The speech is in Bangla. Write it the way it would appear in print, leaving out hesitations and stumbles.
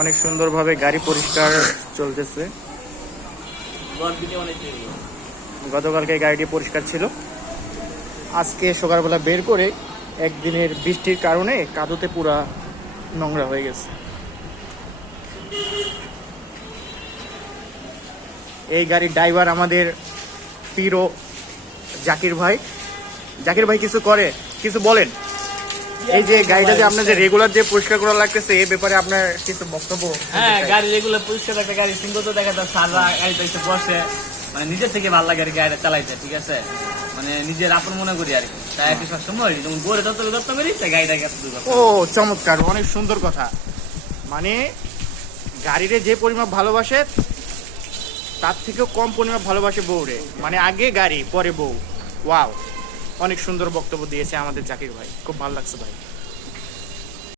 অনেক সুন্দরভাবে গাড়ি পরিষ্কার চলতেছে। গতকালকে গাড়িটি পরিষ্কার ছিল, আজকে সকালবেলা বের করে একদিনের বৃষ্টির কারণে কাদুতে পুরা নোংরা হয়ে গেছে। এই গাড়ির ড্রাইভার আমাদের প্রিয় জাকির ভাই। জাকির ভাই কিছু করে, কিছু বলেন। এই যে গাড়িটা যে আপনার যে রেগুলার যে পরিষ্কার করা লাগতেছে, এই ব্যাপারে আপনার কিছু বক্তব্য? হ্যাঁ, গাড়ি রেগুলার পরিষ্কার একটা গাড়ি সিঙ্গল তো দেখা যায় সারা গাড়িতে এসে বসে, মানে নিজের থেকে ভালো লাগে আর কি গাড়িটা চালাইতে, ঠিক আছে, মানে নিজের আপন মনে করি আর কি। তাই আর কি সবসময় যেমন গোরে যত্ন করি তাই গাড়িটাকে এত দূর। ও চমৎকার, অনেক সুন্দর কথা। মানে গাড়িরে যে পরিমাপ ভালোবাসে তার থেকেও কম পরিমাপ ভালোবাসে বউরে, মানে আগে গাড়ি পরে বউ। ওয়াও, অনেক সুন্দর বক্তব্য দিয়েছে আমাদের জাকির ভাই, খুব ভালো লাগছে ভাই।